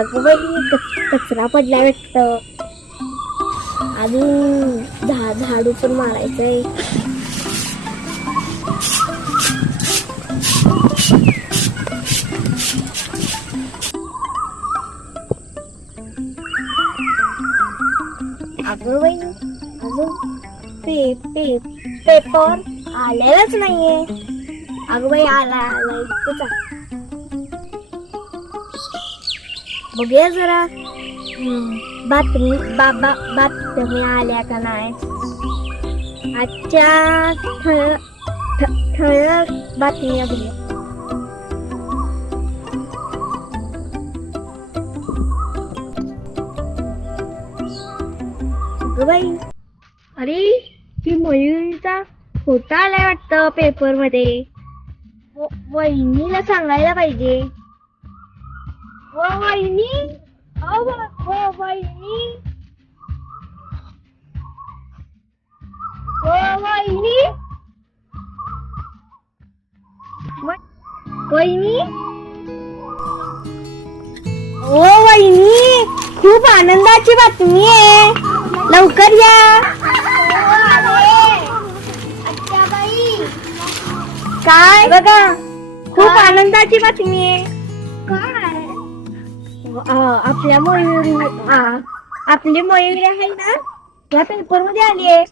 अगं बाई कचरा पडला वाटतं. अजून झा झाडू पण मारायचंय. अगं बाई अजून पे पे पेपर आलेलाच नाहीये. अगं बाई आला आला इथंच बघूया जरा. बातमी बाबा बातमी आल्या का नाही? आजच्या ठळक ठळक बातम्या बघूया बाई. अरे ती मयुरीचा फोटो आलाय वाटतं पेपरमध्ये. व- वहिनीला सांगायला पाहिजे. व वहिनी अ व व वहिनी ओ वहिनी खूप आनंदाची बातमी आहे. लवकर या. काय? बघा. खूप आनंदाची बातमी आहे. आपल्या मयुरी आपली मयुरी आहे ना? या पेपरमध्ये आली आहे.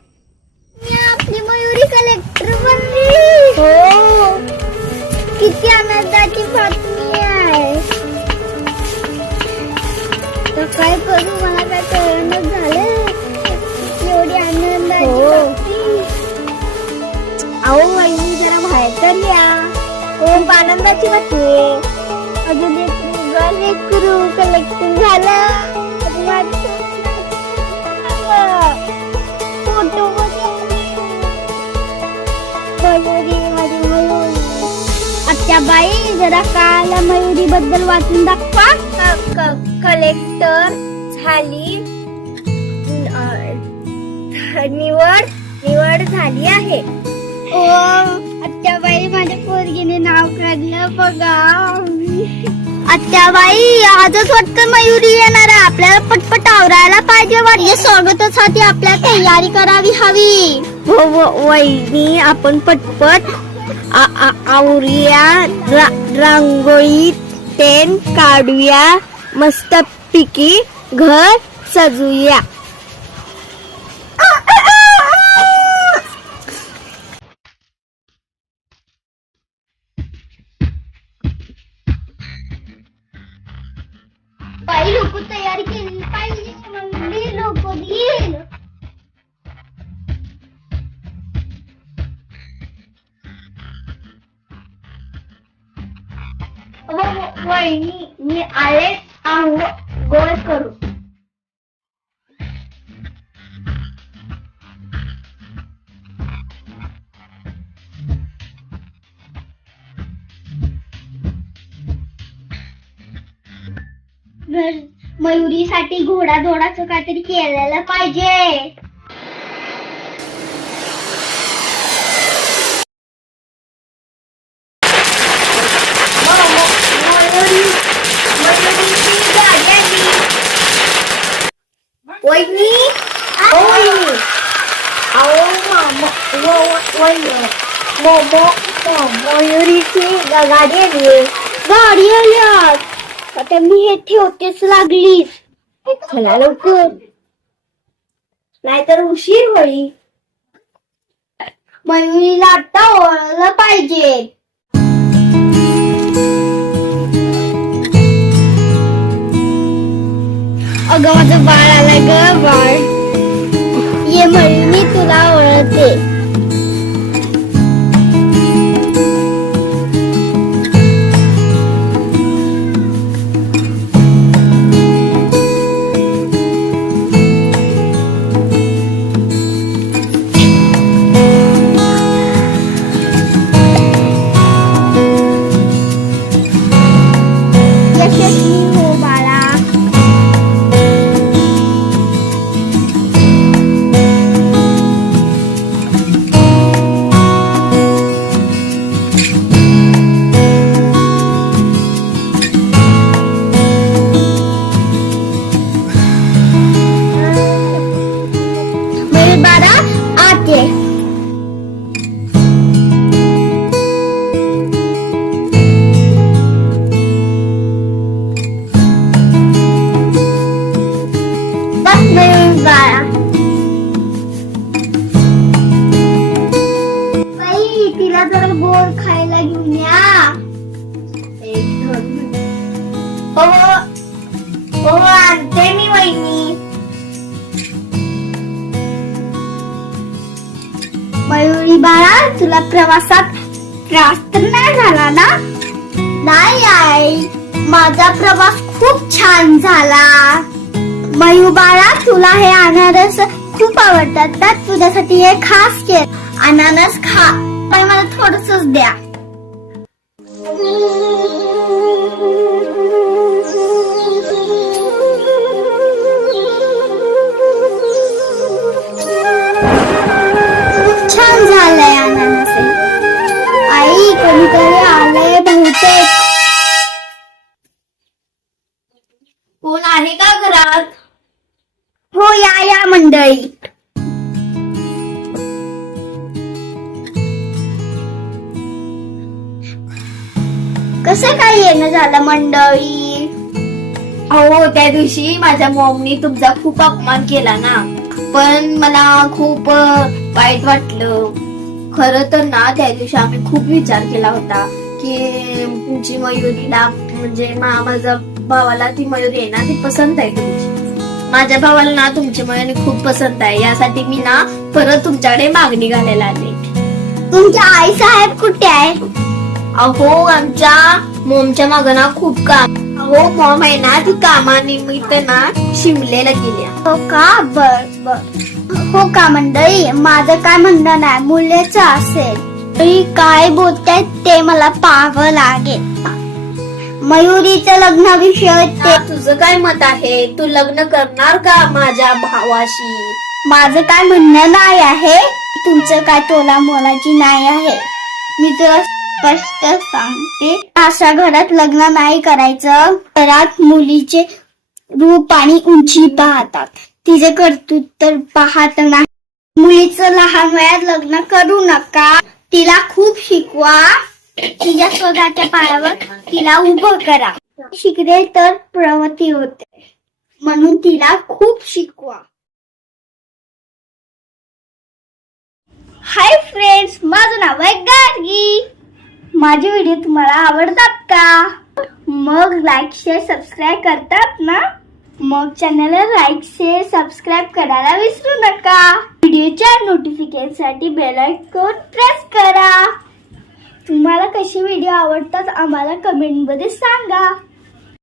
आपली मयुरी कलेक्टर बनली. हो. किती आनंदाची बातमी आहे. तर काय करू मला काय कळणं झालं एवढी आनंदाची हो. बातमी. अहो वहिनी जरा बाहेर तर या. खूप आनंदाची बातमी लेकरू कलेक्टर झाला. फोटो अच्छा बाई जरा काल मयुरी बद्दल वाचून दाखवा. कलेक्टर झाली. निवड निवड झाली आहे. ओ आत्याबाई माझ्या पोरगीने नाव काढलं बघा. आत्याबाई आजच वाटतं मयुरी येणार आहे. आपल्याला पटपट आवरायला पाहिजे वाटते. स्वागतासाठी आपल्या तयारी करावी हवी. हो हो, वहिनी आपण पटपट आ- आ- आवरूया. रा- रांगोळी तेन काढूया. मस्त पिकी घर सजूया. व वहिनी मी आले गोळ करू. मयुरीसाठी घोडा धोडाचं काहीतरी केलेलं पाहिजे वहिनी ओ वहिनी अहो म- म- व- वहिनी म- म- मयुरीची गाडी आली गाडी आल्यात आता मी येथे होतेच लागलीच चला लवकर नाहीतर उशीर होईल मयुरीला आता ओळखलं पाहिजे अगं माझं बाळ आलाय ग बाळ. ये मयुरी मी तुला ओळखते. जर गोड खायला घेऊन या. हो हो. हो हो. आणते मी वहिनी. मयुरी बाळा तुला प्रवासात त्रास तर नाही झाला ना? नाही आई. माझा प्रवास खूप छान झाला. मयू बाळा तुला हे अनारस खूप आवडतात तर तुझ्यासाठी हे खास केलं. अनारस खा. पण मला थोडस द्या. छान झालंय अनारस हे. आई कोणीतरी आलंय बहुतेक. कोण आहे का घरात? हो या या मंडळी. कसं काय येणं झालं मंडळी? अहो त्या दिवशी माझ्या मॉमनी तुमचा खूप अपमान केला ना. पण मला खूप अं, वाईट वाटलं. खरं तर ना त्या दिवशी आम्ही खूप विचार केला होता की तुमची मयुरीला म्हणजे मा- माझ्या भावाला ती मयुरी आहे ना ती पसंत आहे तुमची. माझ्या भावाला ना तुमची मयुरी खूप पसंत आहे. यासाठी मी ना परत तुमच्याकडे मागणी घालायला आले. तुमच्या आई साहेब कुठे आहे अहो आमच्या मोमच्या मागं ना खूप काम. अहो मॉम आहे ना ती कामानिमित्त ना शिमलेला गेल्या. हो का? बर बर. हो का मंडळी? माझं काय म्हणणं नाही मुलीचं असेल. तरी काय बोलतायत ते मला पाहावं लागेल. मयुरीचं लग्नाविषयी ते. तुझं काय मत आहे? तू लग्न करणार का माझ्या भावाशी? माझं काय म्हणणं नाही आहे. तुमचं काय तोला मोलाची नाही आहे. मी तुला स्पष्ट सांगते. अशा घरात लग्न नाही करायचं. घरात मुलीचे रूप आणि उंची पाहतात. तिचे कर्तृत्व तर पाहत नाही. मुलीचं लहान वयात लग्न करू नका. तिला खूप शिकवा. तिच्या स्वतःच्या पायावर तिला उभं करा. शिकले तर प्रगती होते. म्हणून तिला खूप शिकवा. हाय फ्रेंड्स माझं नाव आहे गार्गी. माझे व्हिडिओ तुम्हाला आवडतात का? मग लाईक शेअर सबस्क्राईब करतात ना? मग चॅनलला लाईक शेअर सबस्क्राईब करायला विसरू नका. व्हिडिओच्या नोटिफिकेशनसाठी बेल आयकॉन प्रेस करा. तुम्हाला कशी व्हिडिओ आवडतात आम्हाला कमेंटमध्ये सांगा.